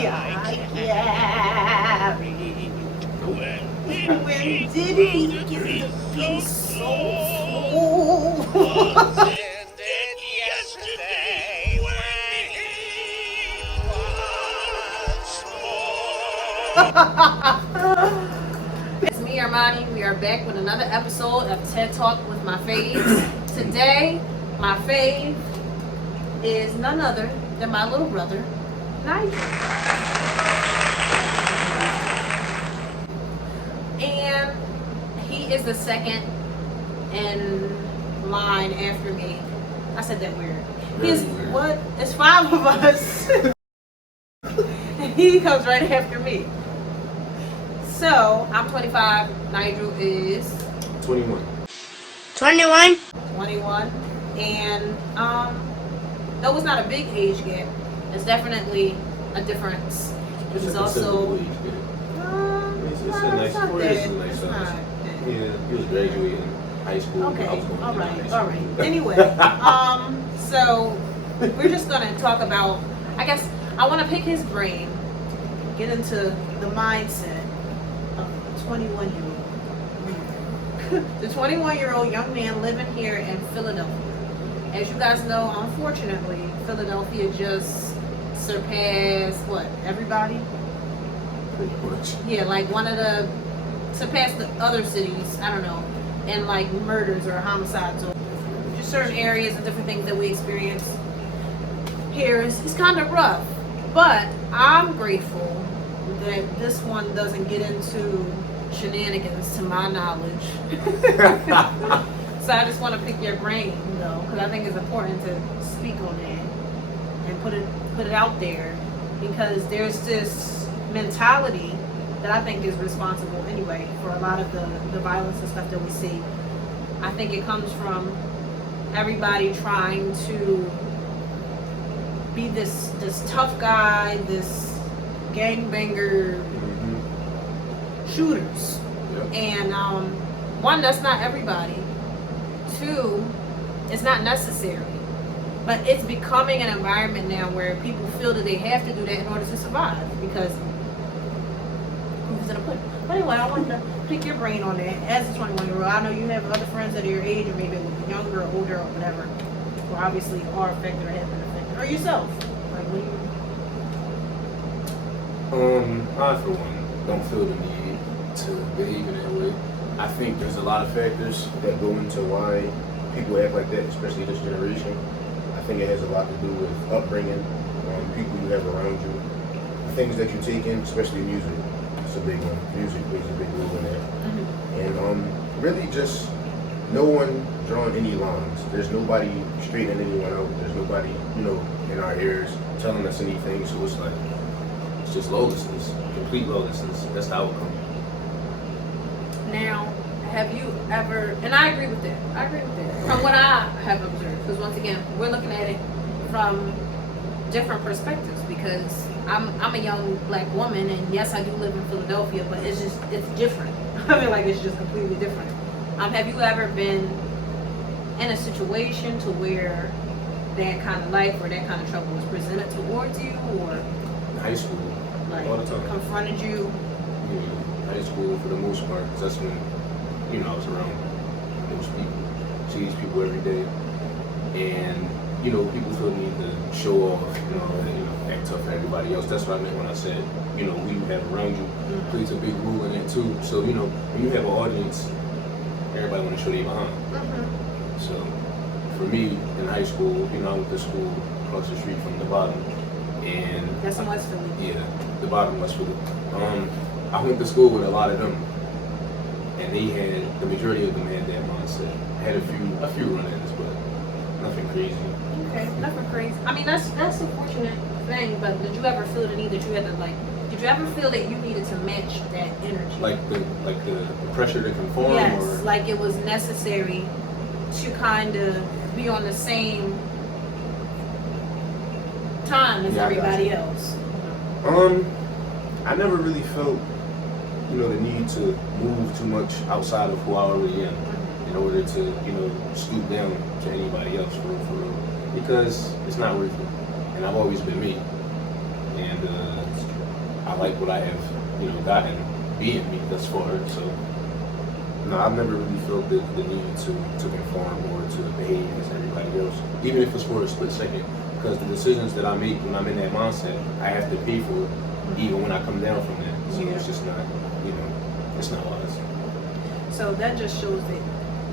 carry. When did he get to be so full? Yesterday when he was It's me, Armani. We are back with another episode of TED Talk with my faves. Today, my fave is none other than my little brother, Nigel. And he is the second in line after me. I said that weird. He's Weird. what? It's 5 of us. And he comes right after me. So, I'm 25. Nigel is 21. 21. And, though it's not a big age gap, it's definitely a difference. Which is also... It's a nice not word. It's a bad. nice It's size. not. Yeah, he was graduating high school. Okay, I was going to all high right. school. Anyway, so we're just gonna talk about. I guess I want to pick his brain, get into the mindset of a 21-year-old. The 21-year-old young man living here in Philadelphia. As you guys know, unfortunately, Philadelphia just surpassed what? Everybody? Pretty much. Yeah, like one of the surpassed the other cities. I don't know. And like murders or homicides or just certain areas and different things that we experience here is kind of rough. But I'm grateful that this one doesn't get into shenanigans to my knowledge. So I just want to pick your brain, though, because I think it's important to speak on that and put it out there, because there's this mentality that I think is responsible anyway for a lot of the violence and stuff that we see. I think it comes from everybody trying to be this tough guy, this gangbanger shooters. Yep. And one, that's not everybody. Two, it's not necessary. But it's becoming an environment now where people feel that they have to do that in order to survive, because but anyway, I wanted to pick your brain on that. As a 21-year-old, I know you have other friends that are your age or maybe a little younger or older or whatever, who obviously are affected or have been affected. Or yourself. Like, what do you... I, for one, don't feel the need to behave in that way. I think there's a lot of factors that go into why people act like that, especially this generation. I think it has a lot to do with upbringing, people you have around you, things that you take in, especially music. It's a big one. Music plays a big role in that. And really just no one drawing any lines. There's nobody straightening anyone out. There's nobody, in our ears telling us anything. So it's like, it's just lawlessness, complete lawlessness. That's the outcome. Now, have you ever, and I agree with that, from what I have observed, because once again, we're looking at it from different perspectives, because I'm a young black woman, and yes, I do live in Philadelphia, but it's different. I mean, like, it's just completely different. Have you ever been in a situation to where that kind of life or that kind of trouble was presented towards you, or In high school, like all the time. confronted you? Yeah, high school for the most part, because that's when, I was around most people. See these people every day. And, people feel the need to show off, and, act tough for everybody else. That's what I meant when I said, who you have around you plays a big role in it too. So, when you have an audience, everybody want to show you behind. So, for me, in high school, I went to school across the street from the bottom. And That's in West Philly. yeah, the bottom West Philly. I went to school with a lot of them, and the majority of them had that mindset. I had a few run-ins, but nothing crazy. Okay, nothing crazy. I mean, that's a fortunate thing, but did you ever feel the need that you had to, like, did you ever feel that you needed to match that energy? Like the pressure to conform? Yes, or? like it was necessary to kind of be on the same time as everybody else. I never really felt, the need to move too much outside of who I already am in order to, stoop down to anybody else for real. Because it's not worth it. And I've always been me. And like what I have, gotten being me thus far. So, no, I've never really felt the need to conform or to behave as everybody else, even if it's for a split second. Because the decisions that I make when I'm in that mindset, I have to pay for it, even when I come down from that. So it's just not, it's not wise. So that just shows that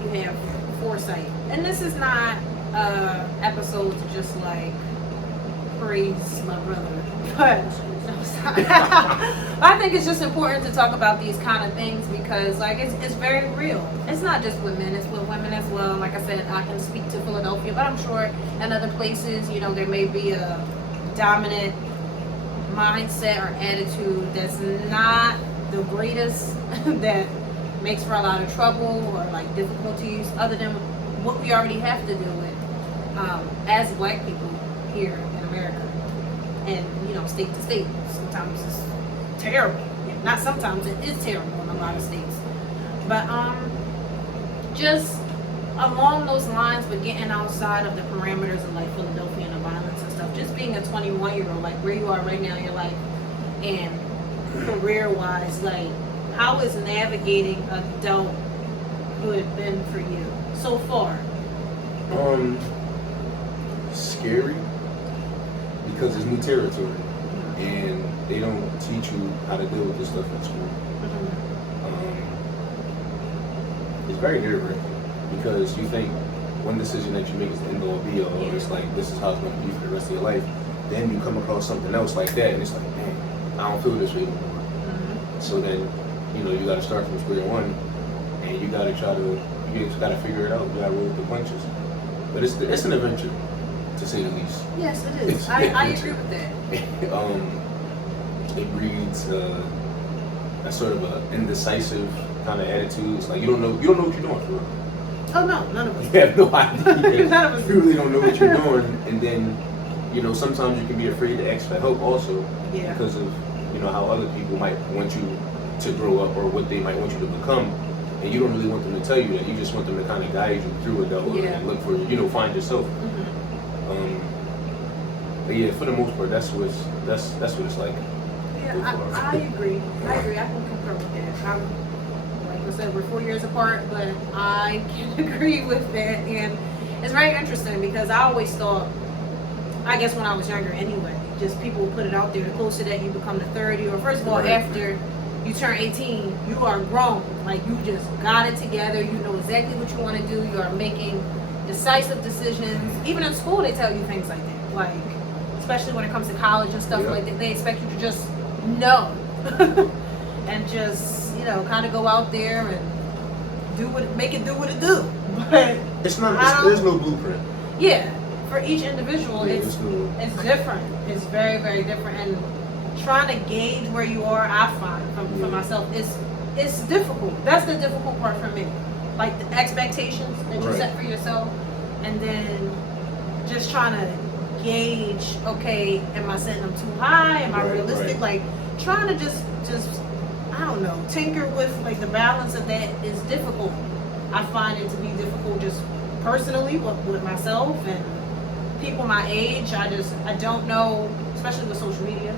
you have foresight. And this is not episode to just like praise my brother, but I think it's just important to talk about these kind of things because like it's very real. It's not just with men, it's with women as well. Like I said, I can speak to Philadelphia, but I'm sure in other places, there may be a dominant mindset or attitude that's not the greatest that makes for a lot of trouble or like difficulties other than what we already have to deal with as black people here in America and state to state. Sometimes it's terrible. Not sometimes, it is terrible in a lot of states. But just along those lines, but getting outside of the parameters of like Philadelphia and the violence and stuff, just being a 21-year-old, like where you are right now in your life and career-wise, like how is navigating adulthood been for you so far? Scary because it's new territory and they don't teach you how to deal with this stuff in school. It's very nerve-wracking because you think one decision that you make is the end all be all, or it's like this is how it's going to be for the rest of your life. Then you come across something else like that and it's like, man, I don't feel this way anymore. So then, you got to start from square one and you got to figure it out. You got to roll with the punches. But it's an adventure, to say the least. Yes, it is. I agree with that. It breeds a sort of an indecisive kind of attitude. It's like you don't know what you're doing for real. Oh no, none of us. You have no idea. None of us. You really don't know what you're doing, and then sometimes you can be afraid to ask for help also because of how other people might want you to grow up or what they might want you to become. And you don't really want them to tell you that. You just want them to kind of guide you through it, though, and look for, find yourself. But yeah, for the most part, that's what it's like. Yeah, I agree. I can concur with that. Like I said, we're 4 years apart, but I can agree with that. And it's very interesting because I always thought, I guess when I was younger anyway, just people would put it out there, the closer that you become to 30, or first of all, after you turn 18, you are grown. Like you just got it together. You know exactly what you want to do. You are making decisive decisions. Even in school, they tell you things like that. Like, especially when it comes to college and stuff like that, they expect you to just know and just, kind of go out there and make it do what it do. But there's no blueprint. Yeah, for each individual, it's different. It's very, very different. And trying to gauge where you are, I find for myself, it's difficult. That's the difficult part for me. Like the expectations that you set for yourself, and then just trying to gauge, okay, am I setting them too high? Am I realistic? Like trying to just I don't know, tinker with like the balance of that is difficult. I find it to be difficult just personally with myself and people my age. I don't know, especially with social media.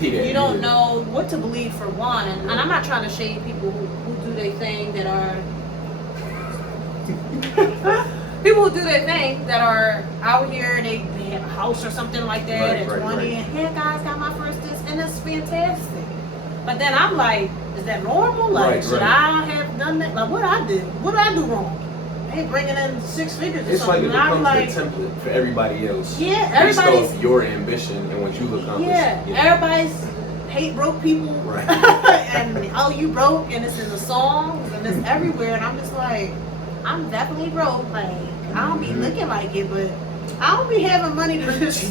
You don't know what to believe for one, and I'm not trying to shade people who do their thing that are people who do their thing that are out here, they have a house or something like that at 20, and hey guys, got my first this, and it's fantastic. But then I'm like, is that normal? Like, should I have done that? Like, what did I do wrong? Hey, bringing in 6 figures or it's something. It's like it becomes a template for everybody else. Yeah, everybody's based off your ambition and what you've accomplished. Everybody's hate broke people. Right. And you broke, and it's in the songs, and it's everywhere. And I'm just like, I'm definitely broke. Like, I don't be looking like it, but I don't be having money to just.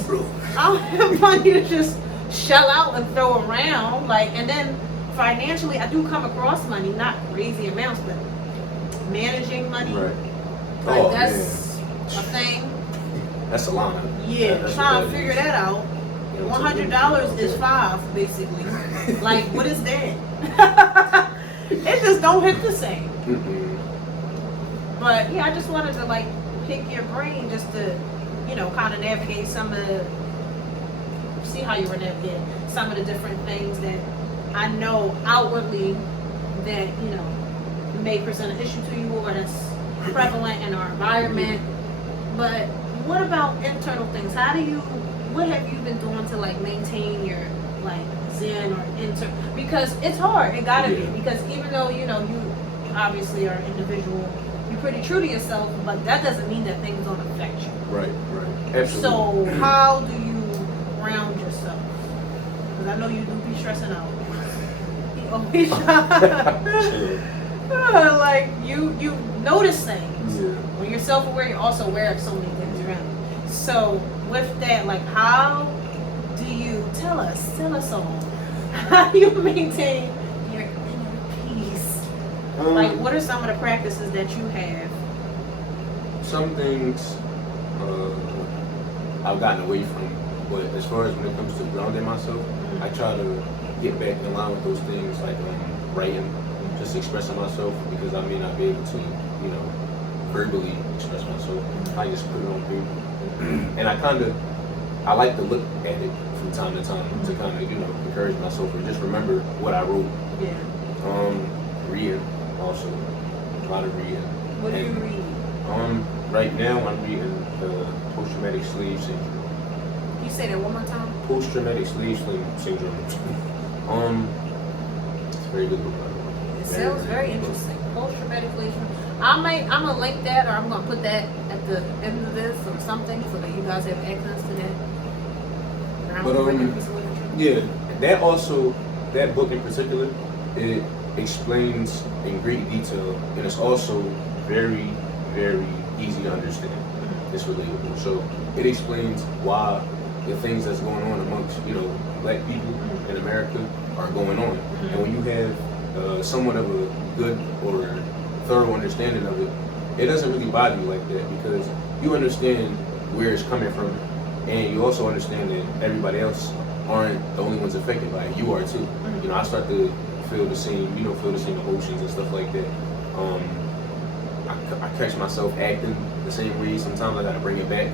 I don't have money to just shell out and throw around. Like, and then financially, I do come across money, not crazy amounts, but managing money. Right. Like that's a thing. That's a line. Yeah, trying to figure that out. $100 is $5, basically. Like, what is that? It just don't hit the same. But yeah, I just wanted to like pick your brain just to, kind of navigate see how you were navigating. some of the different things that I know outwardly that, may present an issue to you or that's prevalent in our environment. But what about internal things? What have you been doing to like maintain your like zen or because it's hard, it gotta be, because even though, you obviously are an individual, you're pretty true to yourself, but that doesn't mean that things don't affect you. Right. Absolutely. So how do you ground yourself? Because I know you do be stressing out. You always like you notice things. Yeah. When you're self-aware, you're also aware of so many things around you. So with that, like, how do you tell us all how you maintain your inner peace? Like, what are some of the practices that you have? Some things I've gotten away from, but as far as when it comes to grounding myself, I try to get back in line with those things, like writing, just expressing myself, because I may not be able to, verbally express myself. I just put it on paper, and I like to look at it from time to time to kind of, encourage myself or just remember what I wrote. Yeah. Reading also, a lot of reading. What do you read? Right now I'm reading Post-Traumatic Slave Syndrome. You say that one more time? Post-Traumatic Slave Syndrome. It's a very good book. It sounds very interesting. Post-traumatic slave syndrome. I'm gonna link that, or I'm gonna put that at the end of this or something, so that you guys have access to that. But yeah, that book in particular, it explains in great detail, and it's also very, very easy to understand. It's relatable. So it explains why the things that's going on amongst, black people in America are going on. And when you have somewhat of a good or thorough understanding of it, it doesn't really bother you like that, because you understand where it's coming from, and you also understand that everybody else aren't the only ones affected by it. You are too. I start to feel the same emotions and stuff like that. I catch myself acting the same way. Sometimes I gotta bring it back.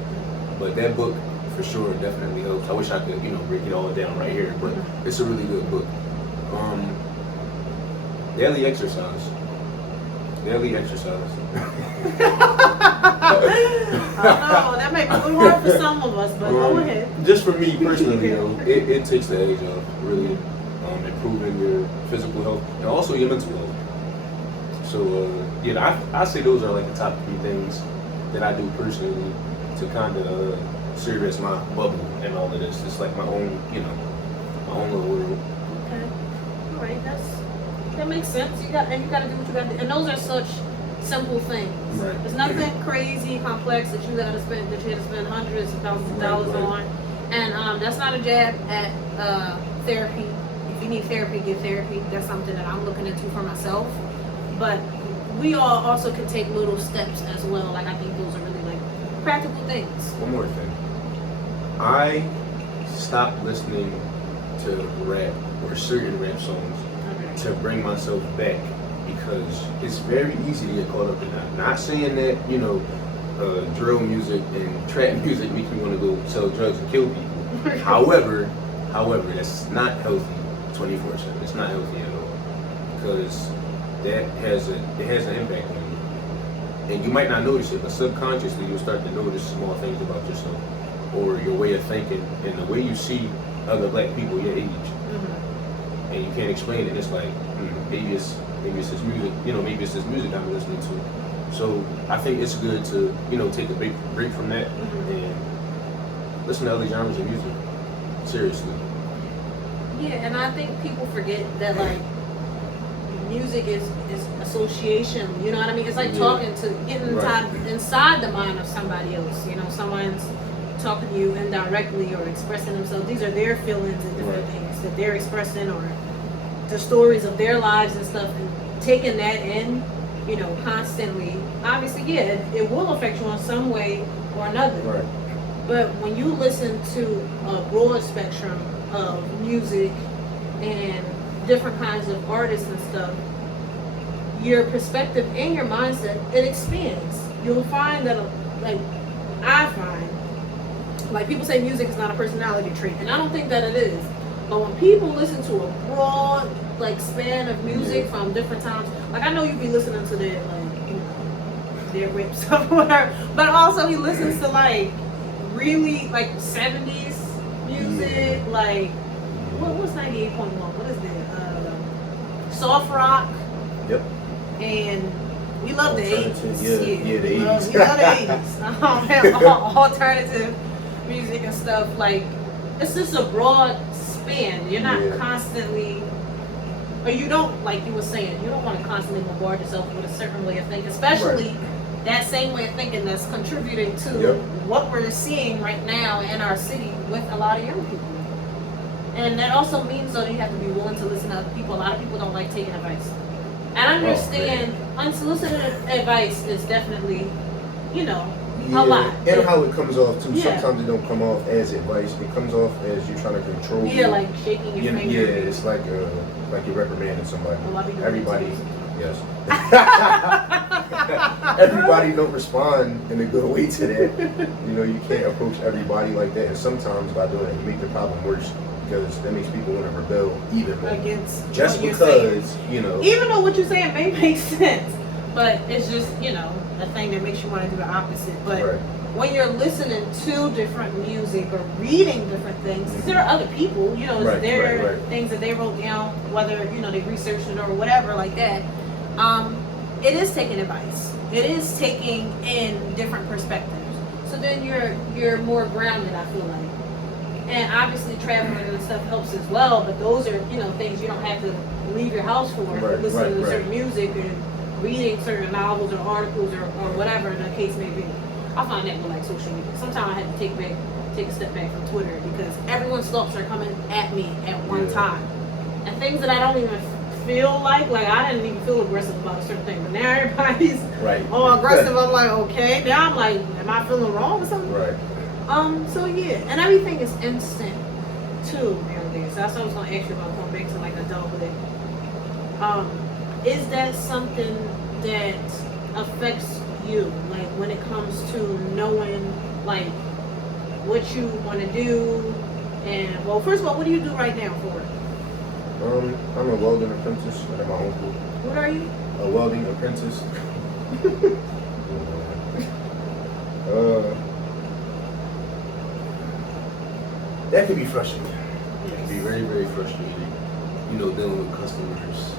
But that book, for sure, definitely helps. I wish I could, break it all down right here, but it's a really good book. Daily exercise. I don't know, that may be a little hard for some of us, but go ahead. Just for me personally, it takes the edge off, really improving your physical health and also your mental health. So, I say those are like the top 3 things that I do personally to kind of serve as my bubble and all of this. It's like my own, my own little world. Okay. All right, that makes sense. You gotta do what you gotta do, and those are such simple things. Right. There's nothing crazy, complex that you had to spend hundreds of thousands of dollars on. And that's not a jab at therapy. If you need therapy, get therapy. That's something that I'm looking into for myself. But we all also can take little steps as well. Like, I think those are really like practical things. One more thing. I stopped listening to rap or certain rap songs to bring myself back, because it's very easy to get caught up in that. Not saying that, drill music and trap music makes me want to go sell drugs and kill people. However, that's not healthy 24/7. It's not healthy at all, because it has an impact on you. And you might not notice it, but subconsciously you'll start to notice small things about yourself, or your way of thinking, and the way you see other black people your age. And you can't explain it. It's like, maybe it's this music, maybe it's this music I'm listening to. So I think it's good to, take a big break from that and listen to other genres of music. Seriously. Yeah, and I think people forget that, like, music is association. You know what I mean? It's like getting inside the mind of somebody else. Someone's talking to you indirectly or expressing themselves. These are their feelings and different things that they're expressing, or the stories of their lives and stuff, and taking that in, constantly. Obviously, it will affect you in some way or another. Right. But when you listen to a broad spectrum of music and different kinds of artists and stuff, your perspective and your mindset, it expands. You'll find that, like people say music is not a personality trait, and I don't think that it is. But when people listen to a broad like span of music from different times, like I know you be listening to their like, you know, their rap stuff or whatever, but also he listens to like really like 70s music, like what's 98.1? What is that? Soft rock. Yep. And we love the 80s. Yeah, the 80s. We love the 80s. Alternative music and stuff. Like, it's just a broad span. You're not constantly, or you don't, like you were saying, you don't want to constantly bombard yourself with a certain way of thinking, especially that same way of thinking that's contributing to what we're seeing right now in our city with a lot of young people. And that also means, though, you have to be willing to listen to other people. A lot of people don't like taking advice. And I understand unsolicited advice is definitely, you know, a lot. And how it comes off too. Sometimes it don't come off as advice. It comes off as you're trying to control. Yeah, like shaking your finger. Yeah, it's like you're reprimanding somebody. Everybody, yes. Everybody don't respond in a good way to that. You know, you can't approach everybody like that. And sometimes by doing it, you make the problem worse. Because that makes people want to rebel even more. Against just because, you know. Even though what you're saying may make sense, but it's just, you know, a thing that makes you want to do the opposite. But when you're listening to different music or reading different things, there are other people, you know, there are things that they wrote down, whether, you know, they researched it or whatever like that. It is taking advice. It is taking in different perspectives. So then you're more grounded, I feel like. And obviously traveling and stuff helps as well, but those are, you know, things you don't have to leave your house for. Listening to certain music and reading certain novels or articles or whatever the case may be. I find that with like social media. Sometimes I have to take a step back from Twitter because everyone's thoughts are coming at me at one time. And things that I don't even feel like I didn't even feel aggressive about a certain thing. But now everybody's all aggressive. I'm like, okay. Now I'm like, am I feeling wrong or something? Right. So yeah, and everything is instant too nowadays. So that's what I was gonna ask you about going back to like adulthood. Is that something that affects you, like when it comes to knowing like what you want to do? And well, first of all, what do you do right now for work? I'm a welding apprentice at my own school. What are you? A welding apprentice. That can be frustrating. It can be very, very frustrating. You know, dealing with customers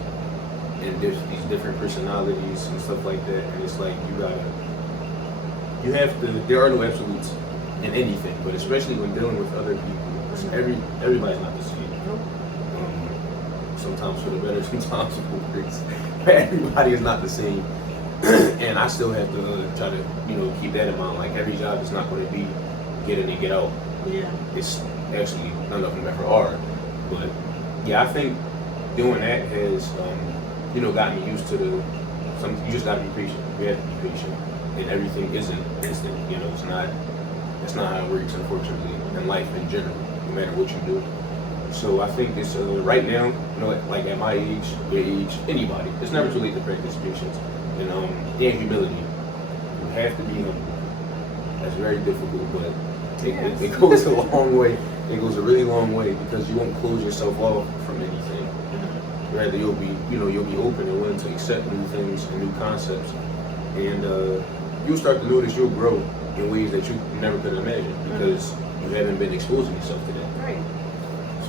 and these different personalities and stuff like that. And it's like you have to. There are no absolutes in anything, but especially when dealing with other people, everybody's not the same. Sometimes for the better, sometimes for the worse. Everybody is not the same, and I still have to try to, you know, keep that in mind. Like every job is not going to be get in and get out. Yeah. It's actually none of them ever are, but yeah, I think doing that has, you know, gotten me used to you just gotta be patient. You have to be patient, and everything isn't instant. You know, that's not how it works, unfortunately, in life in general, no matter what you do. So I think it's right now, you know, like at my age, your age, anybody, it's never too late to practice patience and humility. You have to be humble. That's very difficult, but it goes a long way. It goes a really long way because you won't close yourself off from anything. Rather, you'll be open and willing to accept new things and new concepts, and you'll start to notice you'll grow in ways that you never could imagine because you haven't been exposing yourself to that. Right.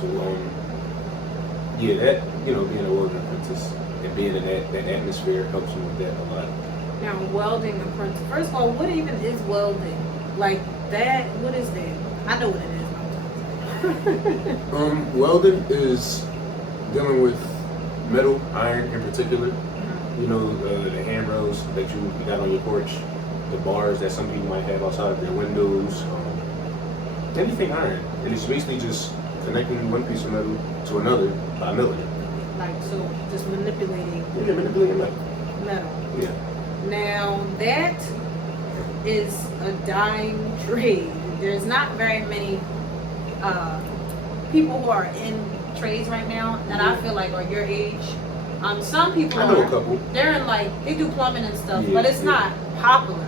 So, yeah, that, you know, being a welding apprentice and being in that atmosphere helps you with that a lot. Now, welding apprentice. First of all, what even is welding? Like that? What is that? I know what it is. Welding is dealing with metal, iron in particular. You know, the handrails that you got on your porch, the bars that some people might have outside of their windows, anything iron. And it's basically just connecting one piece of metal to another by milling it. Like, so just manipulating. Yeah, manipulating metal. Metal. Yeah. Now, that is a dying trade. There's not very many people who are in trades right now that I feel like are your age. Some people I know a couple. They're in like, they do plumbing and stuff, but it's not popular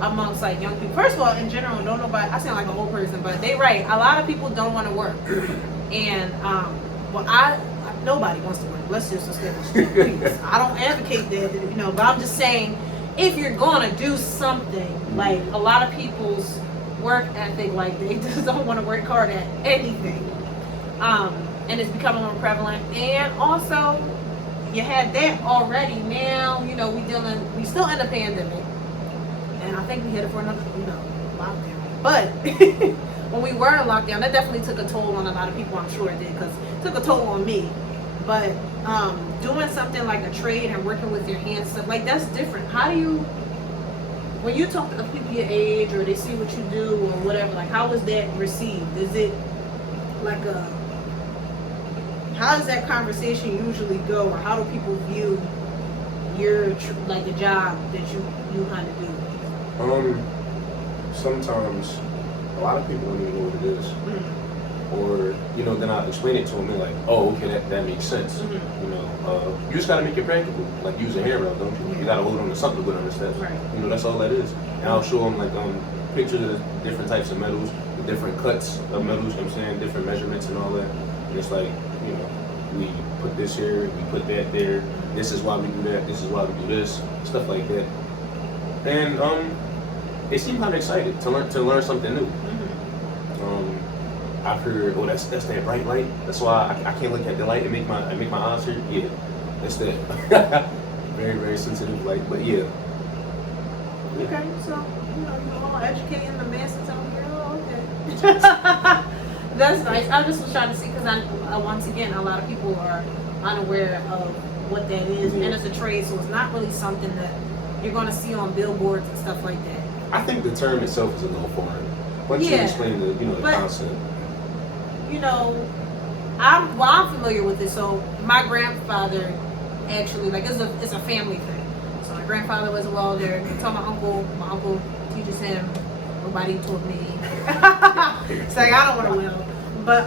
amongst like young people. First of all, in general, don't nobody, I sound like an old person, but they right. A lot of people don't want to work. And nobody wants to work. Let's just establish that. Please. I don't advocate that, but I'm just saying, if you're gonna do something, like a lot of people's work ethic, like they just don't want to work hard at anything, and it's becoming more prevalent. And also, you had that already. Now, we still in the pandemic, and I think we headed for another, lockdown. But when we were in lockdown, that definitely took a toll on a lot of people. I'm sure it did, because it took a toll on me. But doing something like a trade and working with your hands, stuff like that's different. How do you, when you talk to people your age, or they see what you do or whatever, like how is that received? Is it like how does that conversation usually go, or how do people view your like a job that you kind of do? Sometimes a lot of people don't even know what it is. Or, then I explain it to them, and like, oh, okay, that makes sense. You just gotta make it practical, like use a handrail, don't you? You gotta hold on to something to understand. Right. That's all that is. And I'll show them like pictures of different types of metals, the different cuts of metals, different measurements and all that. And it's like, we put this here, we put that there, this is why we do that, this is why we do this, stuff like that. And they seem kind of excited to learn something new. I've heard, that's that bright light. That's why I can't look at the light and make my eyes hurt. Yeah, that's that. Very, very sensitive light, but yeah. Okay, so you're all educating the masses out here. Oh, okay. That's nice. I just was trying to see, because once again, a lot of people are unaware of what that is, and it's a trade, so it's not really something that you're going to see on billboards and stuff like that. I think the term itself is a little foreign. Once you explain the concept. I'm familiar with it. So my grandfather actually, like, it's a family thing. So my grandfather was a welder. I told my uncle teaches him. Nobody taught me. It's like, I don't want to weld. But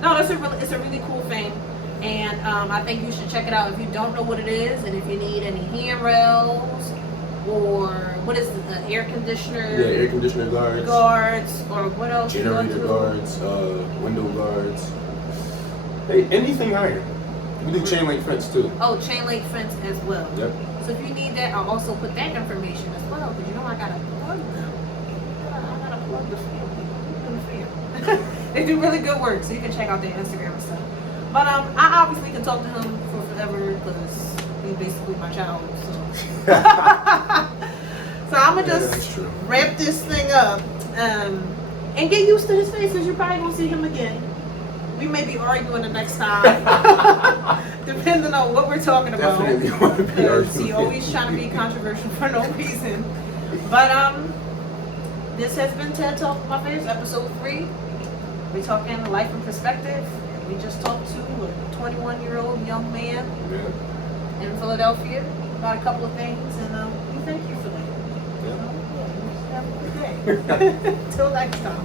no, it's a really cool thing. And I think you should check it out if you don't know what it is, and if you need any handrails, or what is it, air conditioner? Yeah, air conditioner guards. Or what else? Generator guards, window guards. Hey, anything iron. We do chain link fence too. Oh, chain link fence as well. Yep. So if you need that, I'll also put that information as well, because I gotta plug them. I gotta plug the film. They do really good work, so you can check out their Instagram and stuff. But I obviously can talk to him for forever, because he's basically my child. So I'm gonna just wrap this thing up and get used to his face, because you're probably gonna see him again. We may be arguing the next time, depending on what we're talking about. Definitely want to be arguing. He always trying to be controversial for no reason. But this has been TED Talk with my Faves, episode 3. We're talking life and perspective. We just talked to a 21-year-old young man in Philadelphia about a couple of things, and we thank you for that. Have a good day. Till next time.